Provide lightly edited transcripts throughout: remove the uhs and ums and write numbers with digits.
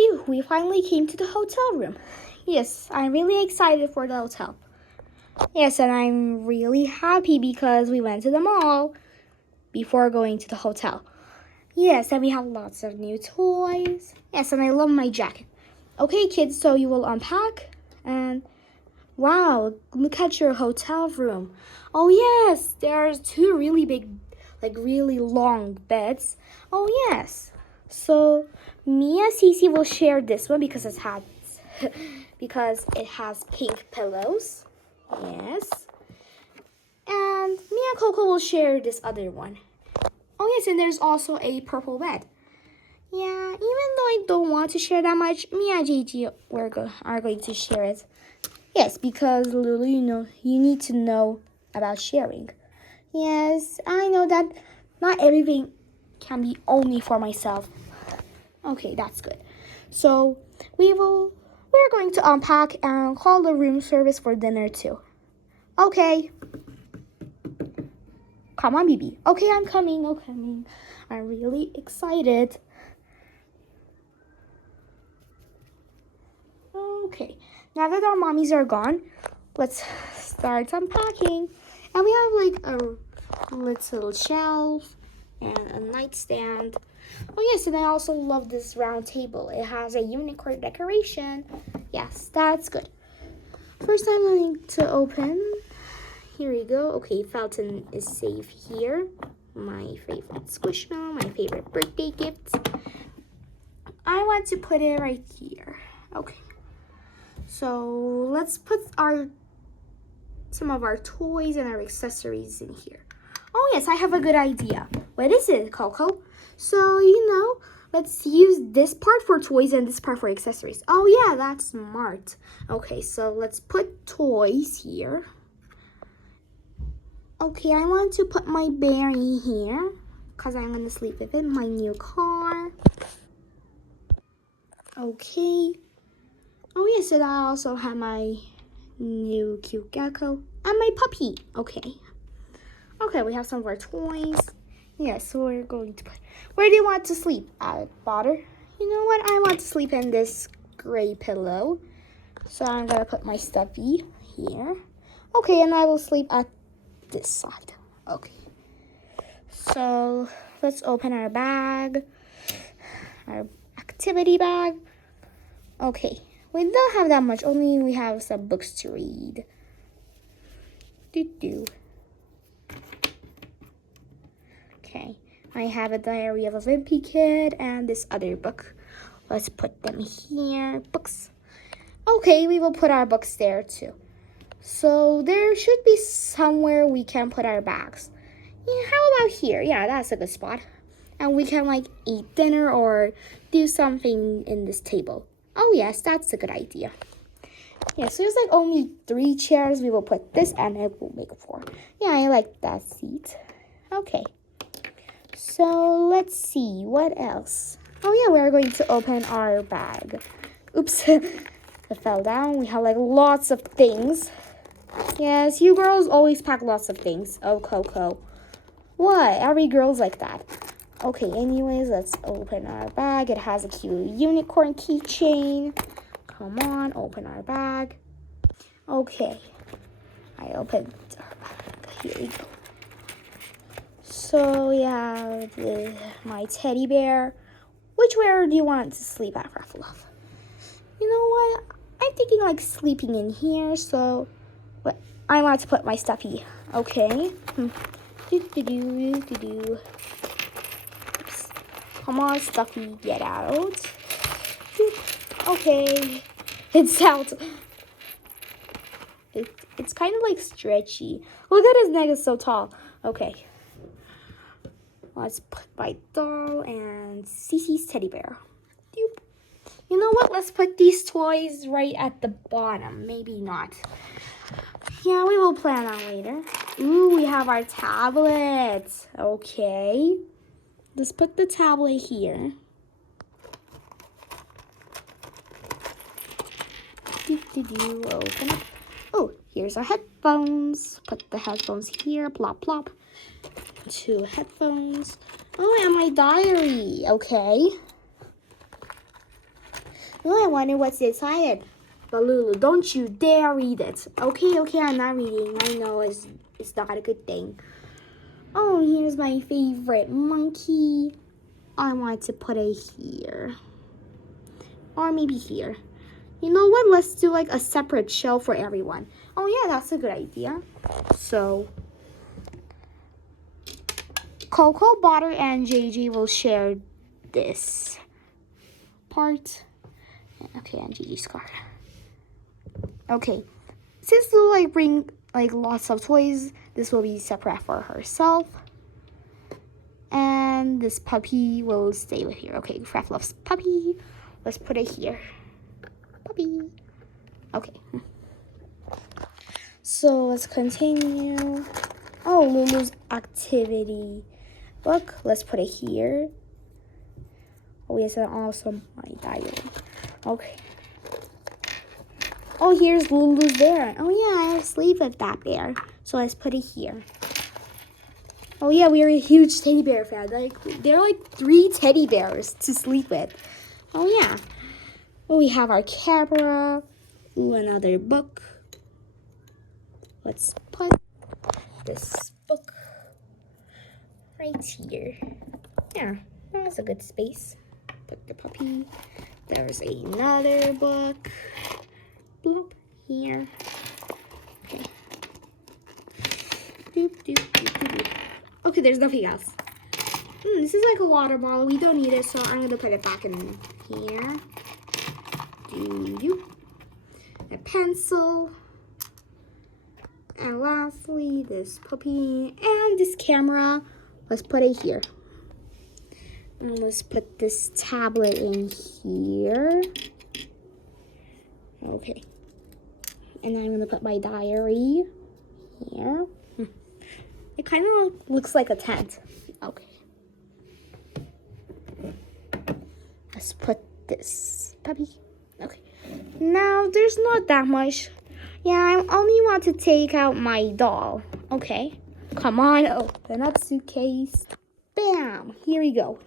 Phew, we finally came to the hotel room. Yes, I'm really excited for the hotel. Yes, and I'm really happy because we went to the mall before going to the hotel. Yes, and we have lots of new toys. Yes, and I love my jacket. Okay, kids, so you will unpack. And wow, look at your hotel room. Oh, yes, there's two really big, like really long beds. Oh, yes. So me and Cece will share this one because it has because it has pink pillows. Yes. And me and Coco will share this other one. Oh yes, and there's also a purple bed. Yeah, even though I don't want to share that much, me and Gigi are going to share it. Yes, because Lulu, you need to know about sharing. Yes, I know that not everything can be only for myself. Okay, that's good. So we're going to unpack and call the room service for dinner too. Okay. Come on, Bibi. Okay, I'm coming. I'm really excited. Okay, now that our mommies are gone, let's start unpacking. And we have like a little shelf and a nightstand. Oh yes, and I also love this round table. It has a unicorn decoration. Yes, that's good. First I'm going to open. Here we go. Okay, Fountain is safe here. My favorite Squishmallow, my favorite birthday gift. I want to put it right here. Okay. So let's put some of our toys and our accessories in here. Oh yes, I have a good idea. What is it, Coco? So, let's use this part for toys and this part for accessories. Oh yeah, that's smart. Okay, so let's put toys here. Okay, I want to put my berry here because I'm going to sleep with it. My new car. Okay. Oh yes, and I also have my new cute gecko and my puppy. Okay. Okay, we have some of our toys. Yes, so we're going to put... Where do you want to sleep? Butter? You know what? I want to sleep in this gray pillow. So I'm going to put my stuffy here. Okay, and I will sleep at this side. Okay. So let's open our bag. Our activity bag. Okay. We don't have that much. Only we have some books to read. Okay, I have a Diary of a Wimpy Kid and this other book. Let's put them here. Books. Okay, we will put our books there too. So there should be somewhere we can put our bags. Yeah, how about here? Yeah, that's a good spot. And we can like eat dinner or do something in this table. Oh yes, that's a good idea. Yeah, so there's like only 3 chairs. We will put this and it will make 4. Yeah, I like that seat. Okay. So let's see, what else? Oh yeah, we're going to open our bag. Oops, it fell down. We have like lots of things. Yes, you girls always pack lots of things. Oh, Coco. What? Every girl's like that. Okay, anyways, let's open our bag. It has a cute unicorn keychain. Come on, open our bag. Okay, I opened our bag. Here we go. So yeah, my teddy bear. Which where do you want to sleep at, Ruffalo? You know what? I'm thinking like sleeping in here. So, I want to put my stuffy. Okay. Oops. Come on, stuffy, get out. Okay. It's out. It's kind of like stretchy. Look at his neck, it's so tall. Okay. Let's put my doll and Cece's teddy bear. Doop. You know what? Let's put these toys right at the bottom. Maybe not. Yeah, we will plan on later. Ooh, we have our tablet. Okay. Let's put the tablet here. Open up. Oh, here's our headphones. Put the headphones here. Plop, plop. 2 headphones. Oh, and my diary. Okay. Oh, I wonder what's inside it. But Lulu, don't you dare read it. Okay, I'm not reading. I know it's not a good thing. Oh, here's my favorite monkey. I want to put it here. Or maybe here. You know what? Let's do like a separate shelf for everyone. Oh yeah, that's a good idea. So, Coco, Butter, and JJ will share this part. Okay, and Gigi's card. Okay, since Lulu like bring like lots of toys, this will be separate for herself. And this puppy will stay with here. Okay, Fref loves puppy. Let's put it here. Puppy. Okay. So let's continue. Oh, Lulu's activity book. Let's put it here. Oh, yes, and also my diary. Okay. Oh, here's Lulu's bear. Oh, yeah, I have sleep with that bear. So let's put it here. Oh, yeah, we are a huge teddy bear fan. Like, there are like 3 teddy bears to sleep with. Oh, yeah. Oh, we have our camera. Ooh, another book. Let's put this book right here. Yeah, that's a good space. Put the puppy. There's another book. Bloop, here. Okay. Doop, doop, doop, doop, doop. Okay, there's nothing else. This is like a water bottle. We don't need it, so I'm gonna put it back in here. Doop. A pencil. And lastly, this puppy and this camera. Let's put it here. And let's put this tablet in here. Okay. And I'm gonna put my diary here. It kind of looks like a tent. Okay. Let's put this puppy. Okay. Now there's not that much. Yeah, I only want to take out my doll. Okay. Come on, open up suitcase. Bam! Here we go.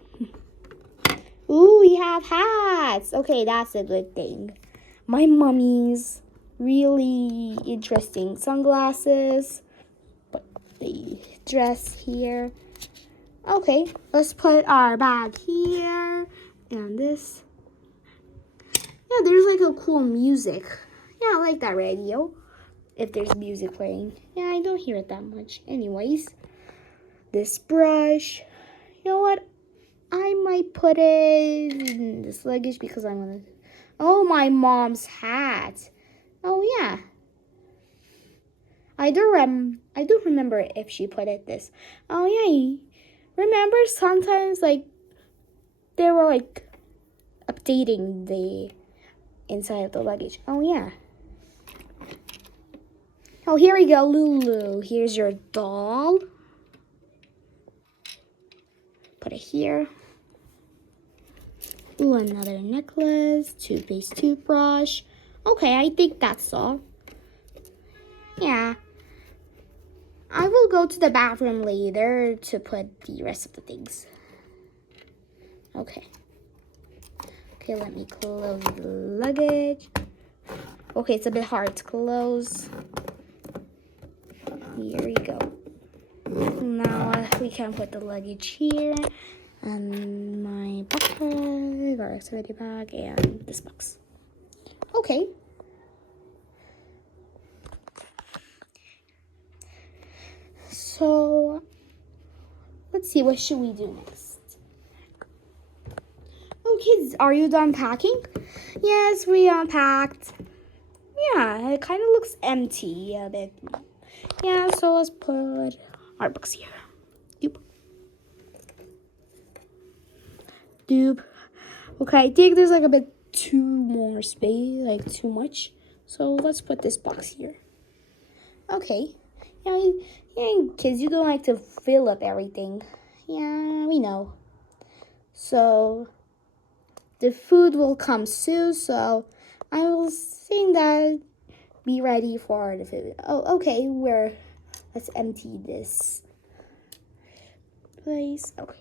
Ooh, we have hats. Okay, that's a good thing. My mummy's really interesting sunglasses. Put the dress here. Okay, let's put our bag here. And this. Yeah, there's like a cool music. Yeah, I like that radio. If there's music playing. Yeah, I don't hear it that much. Anyways, this brush. You know what? I might put it in this luggage because I'm gonna. Oh, my mom's hat. Oh yeah. I do remember if she put it this. Oh yeah. Remember sometimes like they were like updating the inside of the luggage. Oh yeah. Oh, here we go, Lulu. Here's your doll. Put it here. Ooh, another necklace, toothpaste, toothbrush. Okay, I think that's all. Yeah. I will go to the bathroom later to put the rest of the things. Okay. Okay, let me close the luggage. Okay, it's a bit hard to close. Here we go. Now we can put the luggage here. And my backpack, our activity bag, and this box. Okay. So, let's see, what should we do next? Oh, kids, are you done packing? Yes, we unpacked. Yeah, it kind of looks empty a bit. Yeah, so let's put our books here. Doop. Doop. Okay, I think there's like a bit too more space, like too much. So let's put this box here. Okay. Yeah, kids, you don't like to fill up everything. Yeah, we know. So the food will come soon, so I was saying that be ready for the food. Oh, okay, let's empty this place. Okay.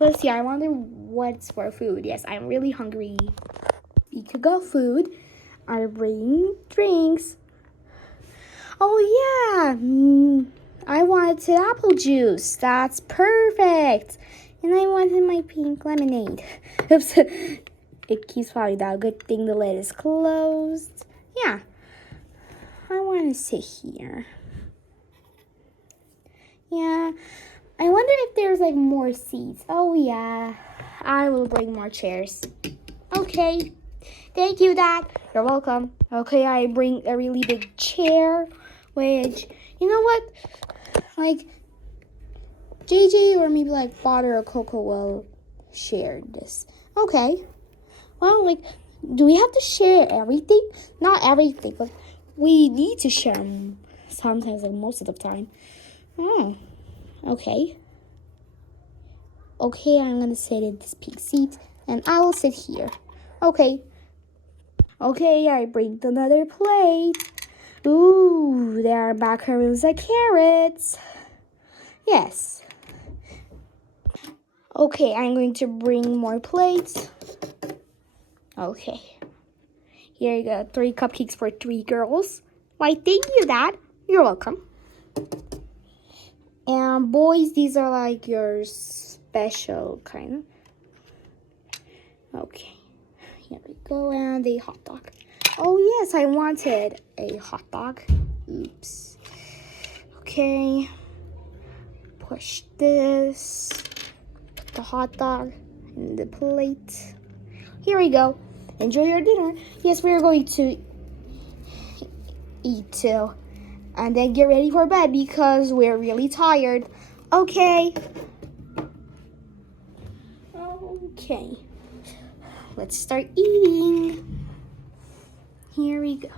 Let's see, I wonder what's for food. Yes, I'm really hungry. eat-to-go food. I bring drinks. Oh yeah, I wanted apple juice. That's perfect. And I wanted my pink lemonade. Oops, it keeps falling down. Good thing the lid is closed. Yeah, I want to sit here. Yeah, I wonder if there's like more seats. Oh yeah, I will bring more chairs. Okay, thank you, Dad. You're welcome. Okay, I bring a really big chair, which, you know what? Like, JJ or maybe like Father or Coco will share this. Okay. Well, like, do we have to share everything? Not everything, but we need to share them sometimes, like most of the time. Okay. Okay, I'm gonna sit in this pink seat, and I will sit here. Okay. Okay, I bring another plate. Ooh, there are macaroons and carrots. Yes. Okay, I'm going to bring more plates. Okay. Here you go, 3 cupcakes for 3 girls. Why, thank you, Dad. You're welcome. And boys, these are like your special kind of. Okay. Here we go, and a hot dog. Oh yes, I wanted a hot dog. Oops. Okay. Push this. Put the hot dog in the plate. Here we go. Enjoy your dinner. Yes, we are going to eat too. And then get ready for bed because we're really tired. Okay. Okay. Let's start eating. Here we go.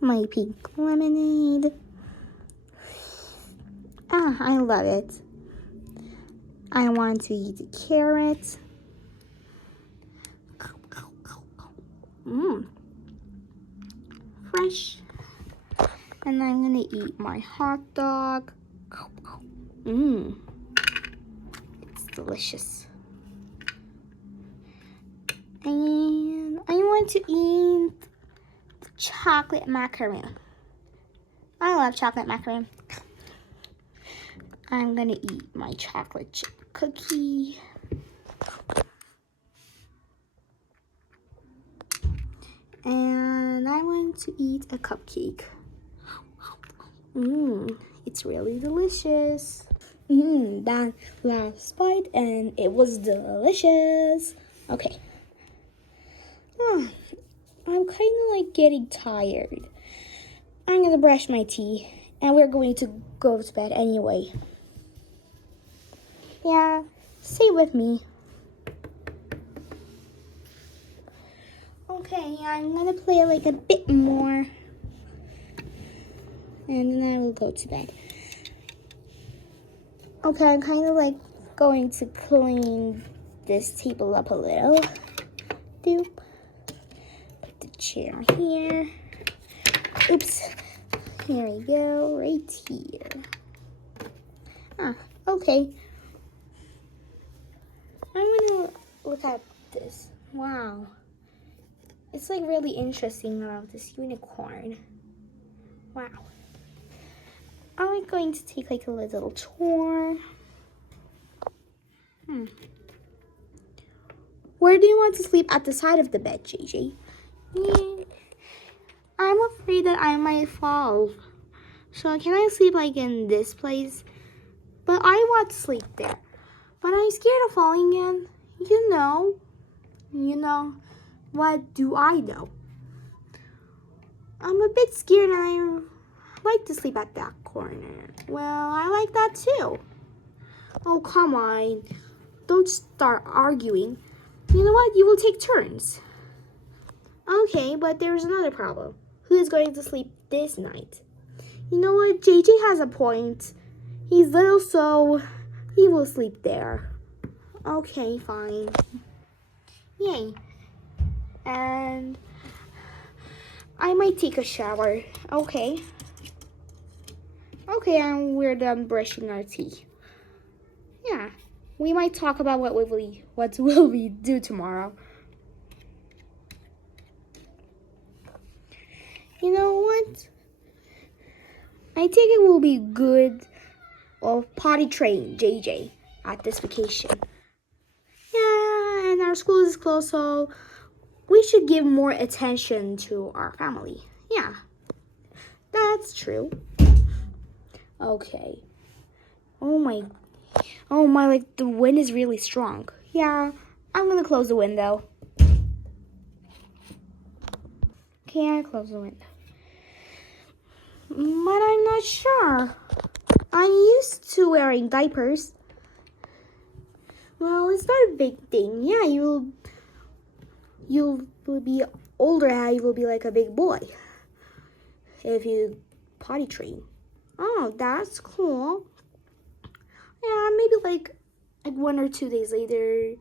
My pink lemonade. I love it. I want to eat the carrot. Fresh. And I'm gonna eat my hot dog. It's delicious. And I want to eat the chocolate macaroon. I love chocolate macaroon. I'm gonna eat my chocolate chip cookie. And I want to eat a cupcake. It's really delicious. That last bite, and it was delicious. Okay. I'm kind of like getting tired. I'm gonna brush my teeth, and we're going to go to bed anyway. Yeah, stay with me. Okay, I'm gonna play like a bit more, and then I will go to bed. Okay, I'm kind of like going to clean this table up a little. Doop. Put the chair here. Oops. Here we go, right here. Okay. I'm gonna look at this. Wow. It's like really interesting about this unicorn. Wow. I'm going to take like a little tour. Where do you want to sleep? At the side of the bed, JJ? Yeah. I'm afraid that I might fall. So can I sleep like in this place? But I want to sleep there. But I'm scared of falling in. You know, what do I know? I'm a bit scared and I like to sleep at that corner. Well, I like that too. Oh, come on. Don't start arguing. You know what? You will take turns. Okay, but there's another problem. Who is going to sleep this night? You know what? JJ has a point. He's little, so he will sleep there. Okay, fine. Yay. And I might take a shower. Okay. Okay, and we're done brushing our teeth. Yeah. We might talk about what will we do tomorrow. You know what? I think it will be good of potty train JJ at this vacation. Yeah, and our school is closed, so we should give more attention to our family. Yeah, that's true. Okay. Oh my, like the wind is really strong. Yeah, I'm gonna close the window. Okay, I close the window. But I'm not sure. I'm used to wearing diapers. Well, it's not a big thing. Yeah, you'll be older and you will be like a big boy if you potty train. Oh, that's cool. Yeah, maybe like 1 or 2 days later,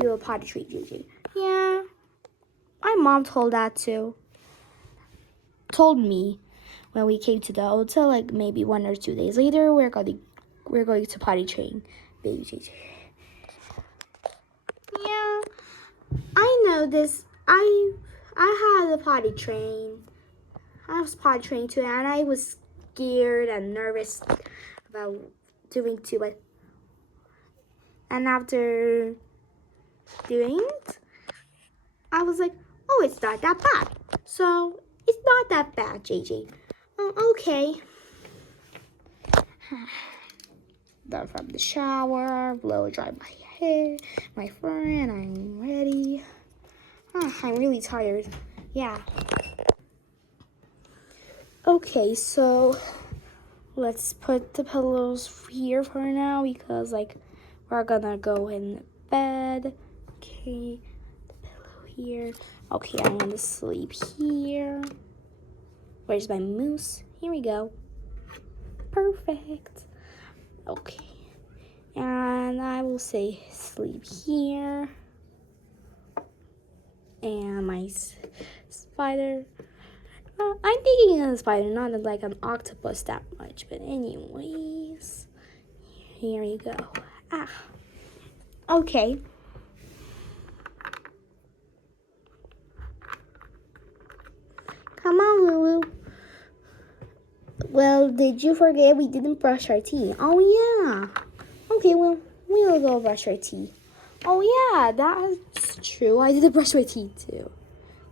you'll potty train JJ. Yeah, my mom told that too. Told me when we came to the hotel, like maybe 1 or 2 days later, we're going to potty train baby JJ. Yeah, I know this. I had a potty train. I was potty trained too, and I was scared and nervous about doing too. But and after doing it, I was like, oh, it's not that bad. So it's not that bad, JJ. Oh, okay. Done from the shower, blow dry my hair, my fur, and I'm ready. I'm really tired. Yeah. Okay, so let's put the pillows here for now because like we're gonna go in bed. Okay, the pillow here. Okay, I'm gonna sleep here. Where's my moose? Here we go. Perfect. Okay. And I will say sleep here. And my spider. I'm thinking of a spider, not like an octopus that much. But anyways, here you go. Okay. Come on, Lulu. Well, did you forget we didn't brush our teeth? Oh, yeah. Okay, well, we'll go brush our teeth. Oh, yeah, that's true. I didn't brush my teeth, too.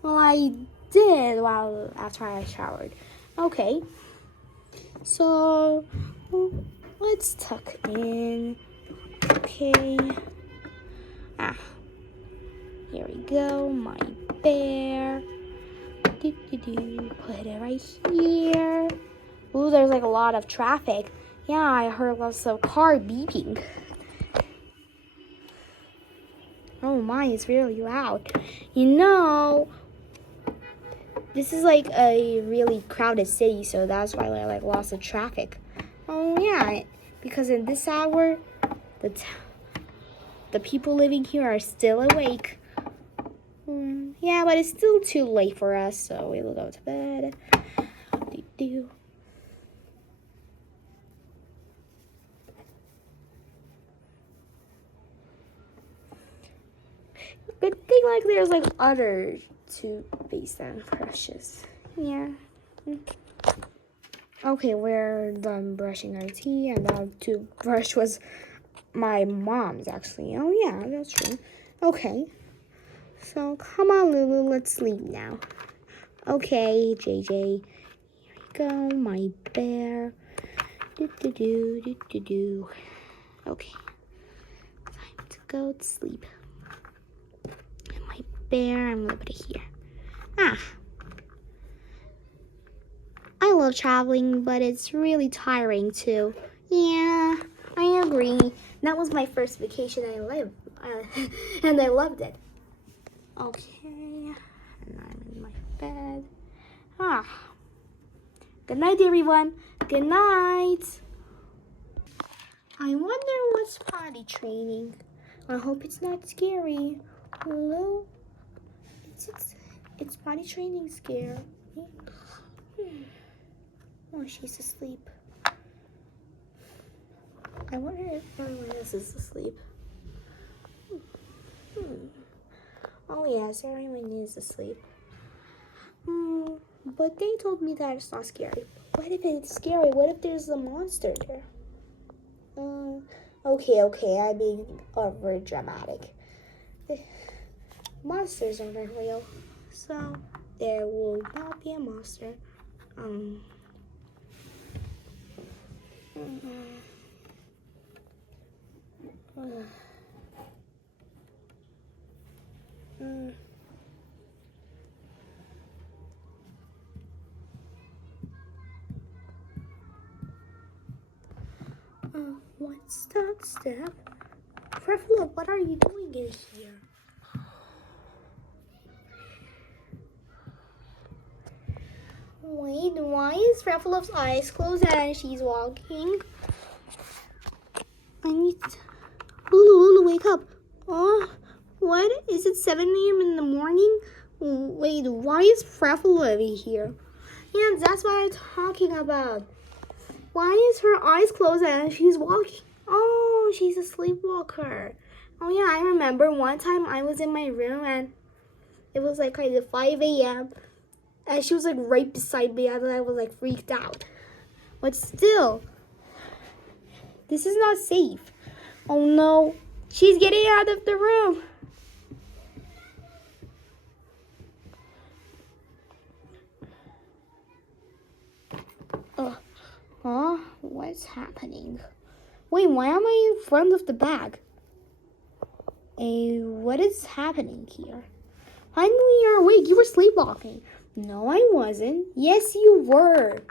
Well, I did after I showered. Okay. So, let's tuck in. Okay. Here we go. My bear. Put it right here. Ooh, there's like a lot of traffic. Yeah, I heard lots of car beeping. Oh my, it's really loud. You know, this is like a really crowded city, so that's why there are like lots of traffic. Oh yeah, because in this hour, the people living here are still awake. Yeah, but it's still too late for us, so we will go to bed. Good thing like there's like other toothpaste and brushes. Yeah. Okay, we're done brushing our teeth, and that toothbrush was my mom's actually. Oh yeah, that's true. Okay. So come on, Lulu, let's sleep now. Okay, JJ. Here we go, my bear. Okay. Time to go to sleep. And my bear, I'm gonna put it here. I love traveling, but it's really tiring too. Yeah, I agree. That was my first vacation and I loved it. Okay, and I'm in my bed. Good night, everyone. Good night. I wonder what's potty training. I hope it's not scary. Hello? It's potty training scare. Oh, she's asleep. I wonder if everyone else is asleep. Oh yes, everyone is asleep. But they told me that it's not scary. What if it's scary? What if there's a monster there? Okay, I'm being over dramatic. Monsters aren't real, so there will not be a monster. Um. What's that, Steph? Ruffalo, what are you doing in here? Wait, why is Ruffalo's eyes closed and she's walking? I need to... Lulu, wake up. Oh, what? Is it 7 a.m. in the morning? Wait, why is Ruffalo over here? Yeah, that's what I'm talking about. Why is her eyes closed and she's walking? Oh, she's a sleepwalker. Oh yeah, I remember one time I was in my room and it was like kind of 5 a.m. and she was like right beside me and I was like freaked out. But still, this is not safe. Oh no, she's getting out of the room. Huh? What's happening? Wait, why am I in front of the bag? What is happening here? Finally, you're awake. You were sleepwalking. No, I wasn't. Yes, you were.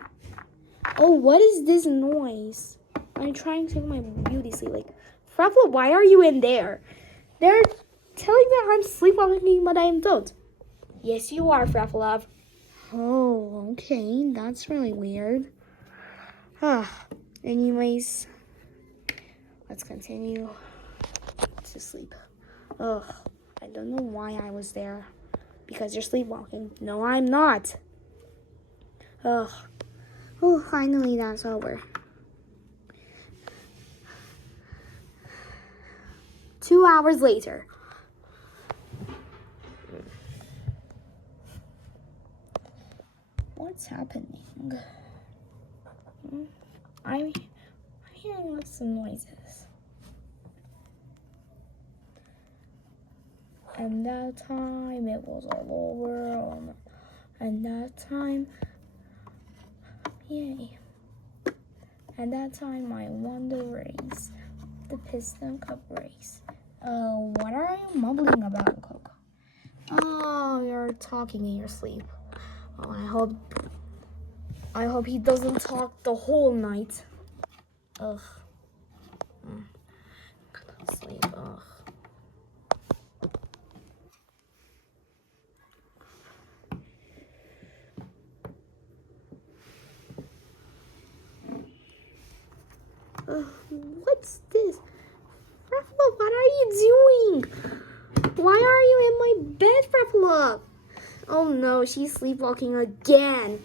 Oh, what is this noise? I'm trying to take my beauty sleep. Like, Ruffalo, why are you in there? They're telling me I'm sleepwalking, but I don't. Yes, you are, Ruffalo. Oh, okay. That's really weird. Anyways, let's continue to sleep. Ugh, I don't know why I was there. Because you're sleepwalking. No, I'm not. Ugh. Oh, finally that's over. 2 hours later. What's happening? I'm hearing lots of noises. And that time it was all over. And that time, yay. And that time I won the race, the piston cup race. What are you mumbling about, Coco? Oh, you're talking in your sleep. Oh, I hope he doesn't talk the whole night. Ugh. Sleep. Ugh. What's this? Ruffalo, what are you doing? Why are you in my bed, Ruffalo? Oh no, she's sleepwalking again.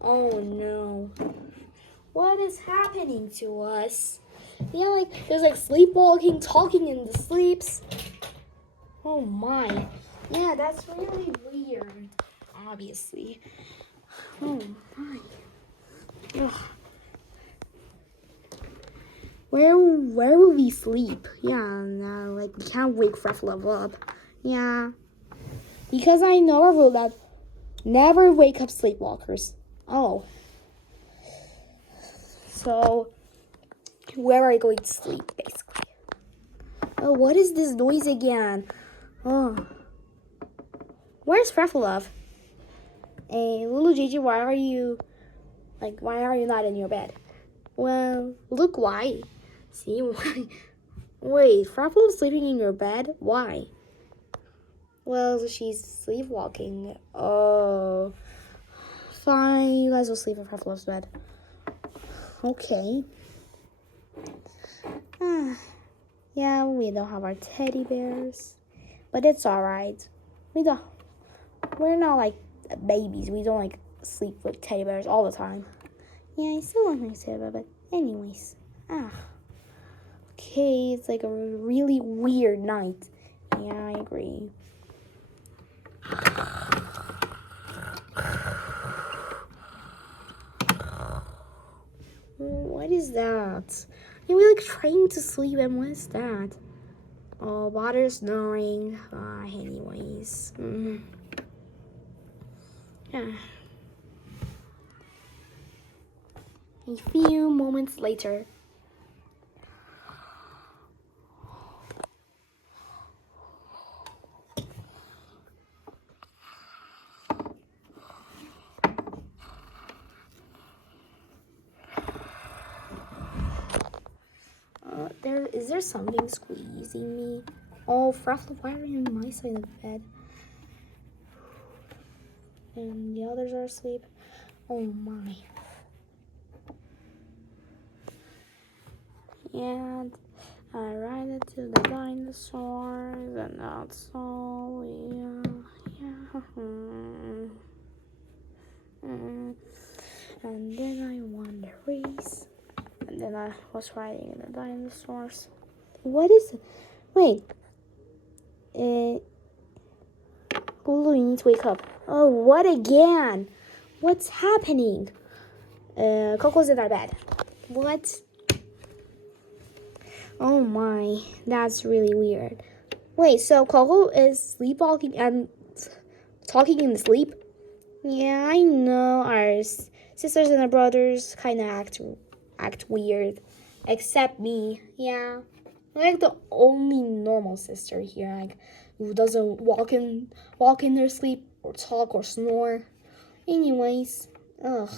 Oh no. What is happening to us? Yeah, like there's like sleepwalking, talking in the sleeps. Oh my. Yeah, that's really weird. Obviously. Oh my. Ugh. Where will we sleep? Yeah, no, like we can't wake Ruffalo up. Yeah. Because I know a rule that never wake up sleepwalkers. Oh. So, where are you going to sleep, basically? Oh, what is this noise again? Oh. Where's Ruffalo? Hey, little Gigi, why are you not in your bed? Well, look why. See why? Wait, Ruffalo's sleeping in your bed? Why? Well, she's sleepwalking. Oh. Fine, you guys will sleep in Ruffalo's bed. Okay. Yeah, we don't have our teddy bears. But it's alright. We're not like babies. We don't like sleep with teddy bears all the time. Yeah, I still want my teddy bear, but anyways. Okay, it's like a really weird night. Yeah, I agree. What is that? You like trying to sleep, and what is that? Oh, water snoring. Anyways. Yeah. A few moments later. Is there something squeezing me? Oh, Fruffle, why are you on my side of the bed? And the others are asleep. Oh my. And I ride it to the dinosaurs, and that's all. Yeah. And then I won the race. And then I was riding the dinosaurs. What is it? Wait. Lulu, you need to wake up. Oh, what again? What's happening? Coco's in our bed. What? Oh my, that's really weird. Wait, so Coco is sleepwalking and talking in sleep? Yeah, I know. Our sisters and our brothers kind of act weird, except me. Yeah, I'm like the only normal sister here, like who doesn't walk in their sleep or talk or snore. Anyways, ugh.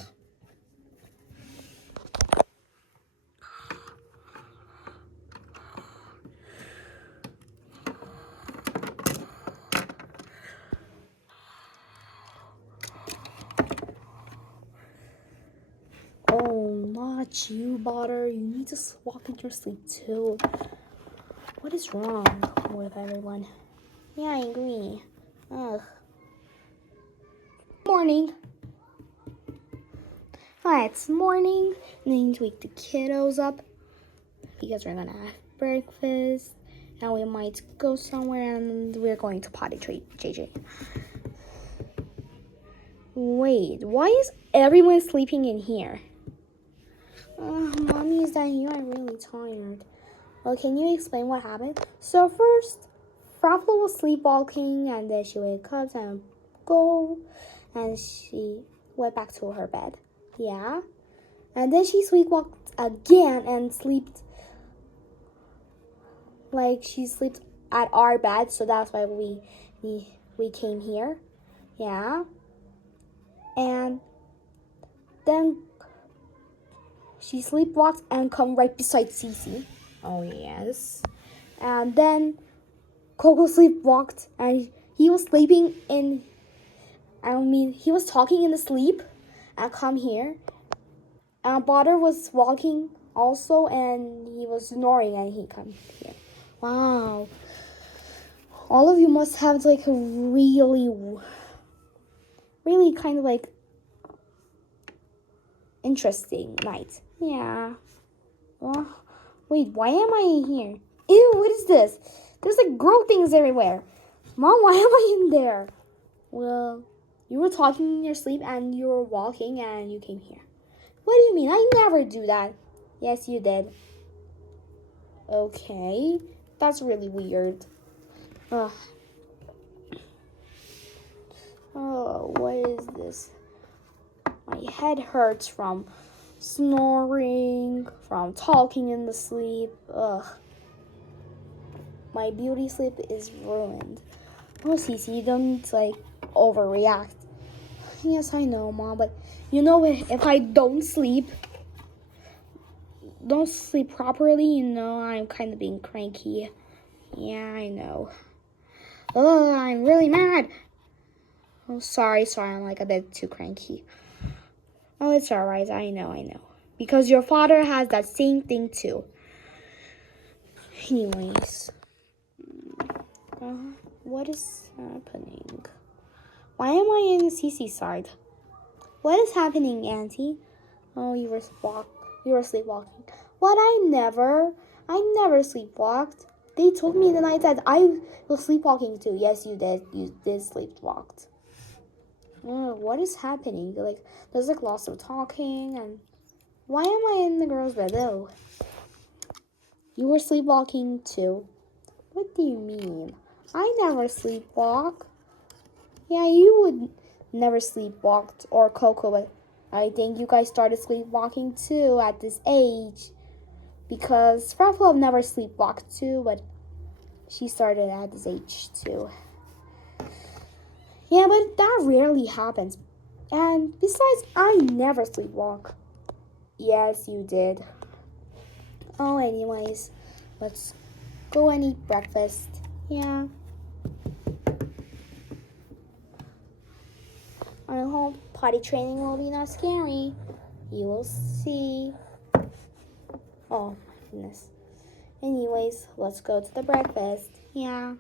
Oh, not you, Butter. You need to walk in your sleep too. What is wrong with everyone? Yeah, I agree. Ugh. Morning. Alright, it's morning. And I need to wake the kiddos up because we're gonna have breakfast. And we might go somewhere, and we're going to potty train JJ. Wait, why is everyone sleeping in here? Mommy, is that you? I'm really tired. Well, can you explain what happened? So first, Fruffle was sleepwalking, and then she woke up and and she went back to her bed. Yeah. And then she sleepwalked again and she slept at our bed, so that's why we came here. Yeah. And then she sleepwalked and come right beside Cece. Oh yes. And then Coco sleepwalked, and he was sleeping in. He was talking in the sleep, and come here. And Butter was walking also, and he was snoring, and he come here. Wow. All of you must have like a really kind of like interesting night. Yeah. Well, wait, why am I here? Ew, what is this? There's like girl things everywhere. Mom, why am I in there? Well, you were talking in your sleep and you were walking and you came here. What do you mean? I never do that. Yes, you did. Okay. That's really weird. Ugh. Oh, what is this? My head hurts from snoring, from talking in the sleep. Ugh. My beauty sleep is ruined. Oh, Cece, you don't overreact. Yes, I know, Mom, but if I don't sleep properly, I'm kind of being cranky. Yeah, I know. Oh, I'm really mad. Oh, sorry, I'm like a bit too cranky. Oh, it's alright, I know. Because your father has that same thing too. Anyways. What is happening? Why am I in Cece's side? What is happening, Auntie? Oh, you were sleepwalking. What? I never sleepwalked. They told me the night that I was sleepwalking too. Yes, you did. You did sleepwalked. What is happening? There's lots of talking and Why am I in the girls' bed though? You were sleepwalking too. What do you mean? I never sleepwalk. Yeah, you would never sleepwalked or Coco, but I think you guys started sleepwalking too at this age. Because Fluffluff never sleepwalked too, but she started at this age too. Yeah, but that rarely happens. And besides, I never sleepwalk. Yes, you did. Oh, anyways, let's go and eat breakfast. Yeah. I hope potty training will be not scary. You will see. Oh, my goodness. Anyways, let's go to the breakfast. Yeah.